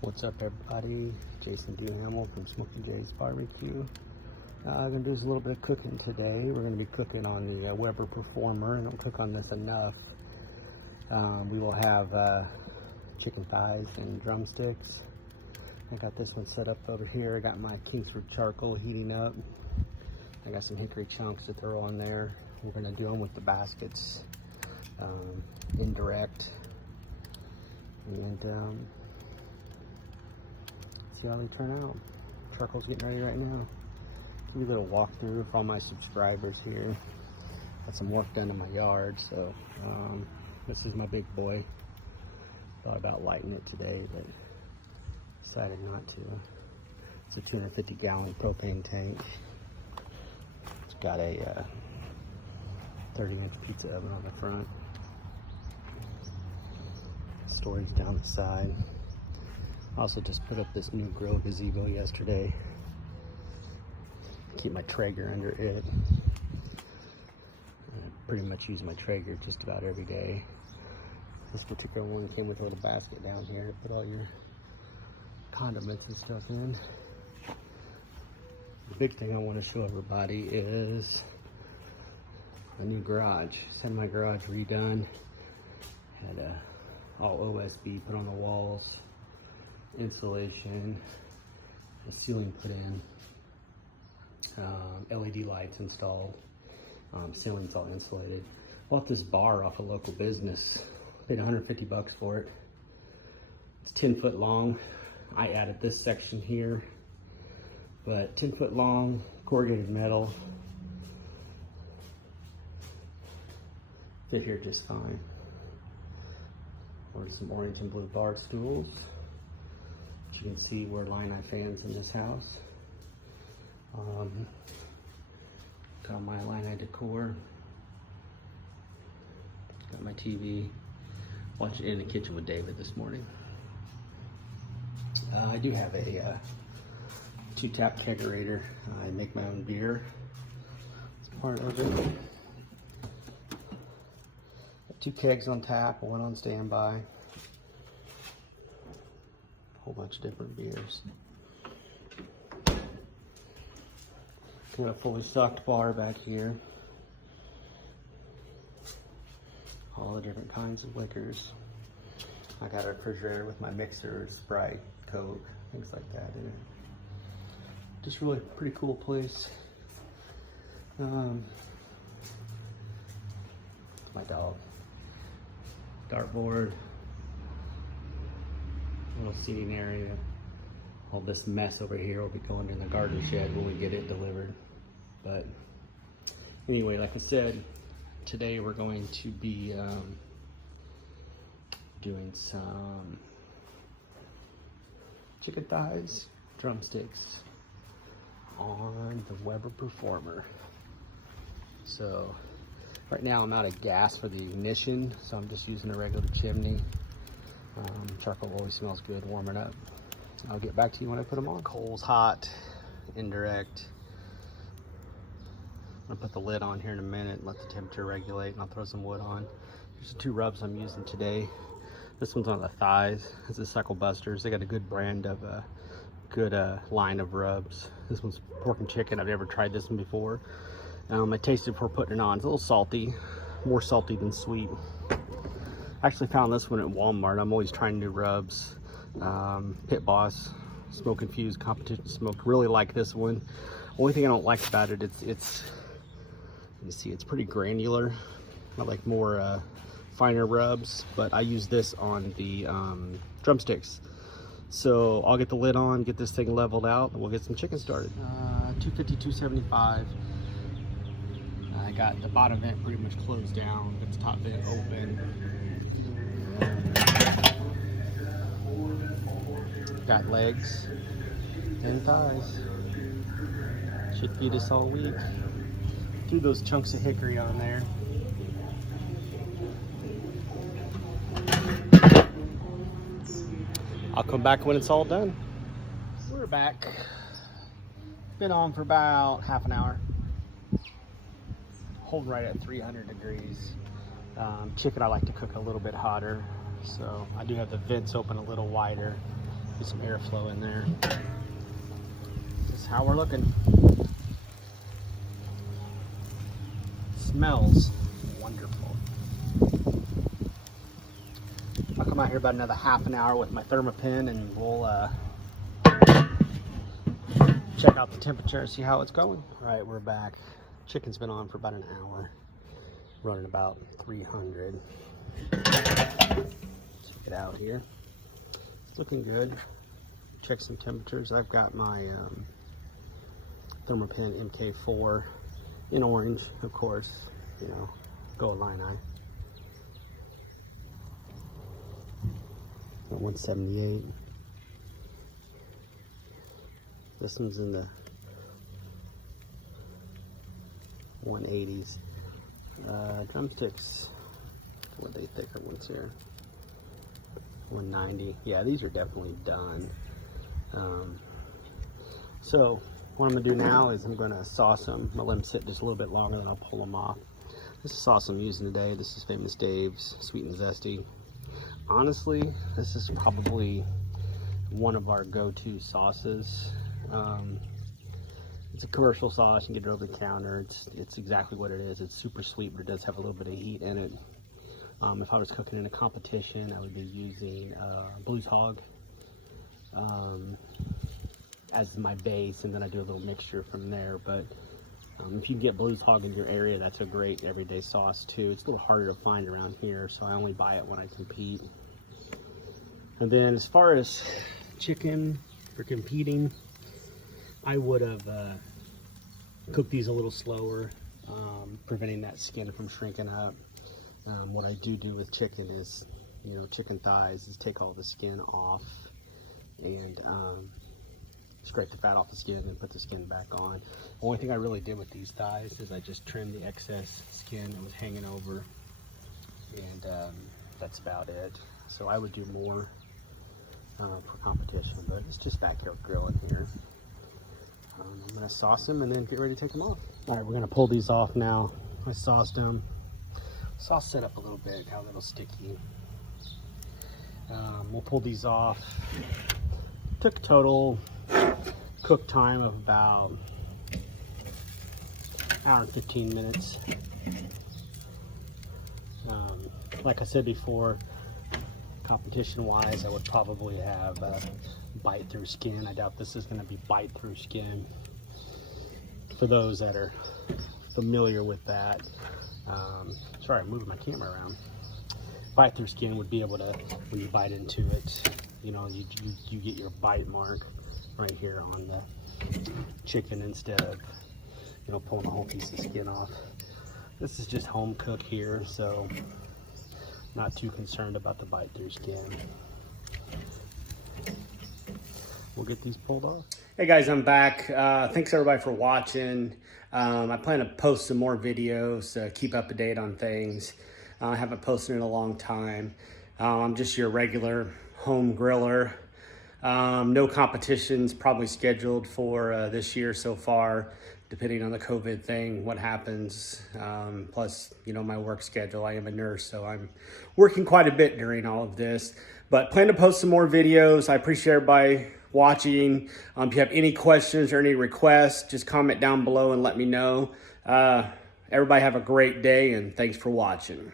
What's up, everybody? Jason Duhamel from Smoky J's Barbecue. I'm going to do a little bit of cooking today. We're going to be cooking on the Weber Perfomer. I don't cook on this enough. We will have chicken thighs and drumsticks. I got this one set up over here. I got my Kingsford charcoal heating up. I got some hickory chunks to throw on there. We're going to do them with the baskets, indirect, and see how they turn out. Charcoal's getting ready right now. Give you a little walkthrough for all my subscribers here. Got some work done in my yard, so this is my big boy. Thought about lighting it today, but decided not to. It's a 250-gallon propane tank. It's got a 30-inch pizza oven on the front. Storage down the side. Also just put up this new grill gazebo yesterday. Keep my Traeger under it. I pretty much use my Traeger just about every day. This particular one came with a little basket down here to put all your condiments and stuff in. The big thing I want to show everybody is a new garage. Just had my garage redone. Had all OSB put on the walls. Insulation, the ceiling put in, LED lights installed, ceiling's all insulated. Bought this bar off a local business, paid 150 bucks for it. It's 10 foot long. I added this section here, but 10 foot long, corrugated metal. Fit here just fine. Ordered some orange and blue bar stools. You can see we're line eye fans in this house. Got my line eye decor. Got my TV. Watching it in the kitchen with David this morning. I do have a 2-tap kegerator. I make my own beer. It's part of it. Got 2 kegs on tap, 1 on standby. Whole bunch of different beers. Got a fully stocked bar back here. All the different kinds of liquors. I got a refrigerator with my mixers, Sprite, Coke, things like that in it. Just really pretty cool place. My dog. Dartboard. Little seating area. All this mess over here will be going in the garden shed when we get it delivered. But anyway, like I said, today we're going to be doing some chicken thighs, drumsticks on the Weber Perfomer. So right now I'm out of gas for the ignition, so I'm just using a regular chimney. Charcoal always smells good warming up. I'll get back to you when I put them on. Coal's hot, indirect. I'm gonna put the lid on here in a minute and let the temperature regulate, and I'll throw some wood on. Here's the 2 rubs I'm using today. This one's on the thighs. This is Cycle Busters. They got a good brand of good line of rubs. This one's pork and chicken. I've never tried this one before. I tasted before putting it on. It's a little salty, more salty than sweet. I actually found this one at Walmart. I'm always trying new rubs. Pit Boss, Smoke Infused Competition Smoke. Really like this one. Only thing I don't like about it, it's you see, it's pretty granular. I like more finer rubs, but I use this on the drumsticks. So I'll get the lid on, get this thing leveled out, and we'll get some chicken started. 250, 275. I got the bottom vent pretty much closed down, got the top vent open. Got legs and thighs. Should feed us all week. Threw those chunks of hickory on there. I'll come back when it's all done. We're back. Been on for about half an hour. Holding right at 300 degrees. Chicken I like to cook a little bit hotter, so I do have the vents open a little wider. Get some airflow in there. This is how we're looking. Smells wonderful. I'll come out here about another half an hour with my thermopen and we'll check out the temperature and see how it's going. All right, we're back. Chicken's been on for about an hour, running about 300. Check it out here. It's looking good. Check some temperatures. I've got my thermopen MK4 in orange, of course, you know, go Illini. 178. This one's in the 180s. Drumsticks, what are they thicker ones here? 190. Yeah, these are definitely done. So what I'm gonna do now is I'm gonna sauce them. I'll let them sit just a little bit longer, then I'll pull them off. This is sauce I'm using today. This is Famous Dave's Sweet and Zesty. Honestly, this is probably one of our go-to sauces. It's a commercial sauce. You can get it over the counter. It's exactly what it is. It's super sweet, but it does have a little bit of heat in it. If I was cooking in a competition, I would be using Blues Hog as my base, and then I do a little mixture from there. But if you can get Blues Hog in your area, that's a great everyday sauce too. It's a little harder to find around here, so I only buy it when I compete. And then as far as chicken for competing, I would have cooked these a little slower, preventing that skin from shrinking up. What I do with chicken is, you know, chicken thighs is take all the skin off and scrape the fat off the skin and put the skin back on. The only thing I really did with these thighs is I just trimmed the excess skin that was hanging over, and that's about it. So I would do more for competition, but it's just backyard grilling here. I'm gonna sauce them and then get ready to take them off. All right, we're gonna pull these off now. I sauced them. Sauce set up a little bit, got a little sticky. We'll pull these off. Took total cook time of about an hour and 15 minutes. Like I said before, competition wise, I would probably have bite through skin. I doubt this is going to be bite through skin. For those that are familiar with that, sorry, I'm moving my camera around. Bite through skin would be able to, when you bite into it, you know, you get your bite mark right here on the chicken instead of, you know, pulling a whole piece of skin off. This is just home cook here, so not too concerned about the bite through skin. We'll get these pulled off. Hey guys, I'm back. Thanks everybody for watching. I plan to post some more videos, keep up to date on things. I haven't posted in a long time. I'm just your regular home griller. No competitions probably scheduled for this year so far, depending on the COVID thing, what happens. Plus, you know, my work schedule. I am a nurse, so I'm working quite a bit during all of this. But plan to post some more videos. I appreciate everybody watching. If you have any questions or any requests, just comment down below and let me know. Everybody have a great day, and thanks for watching.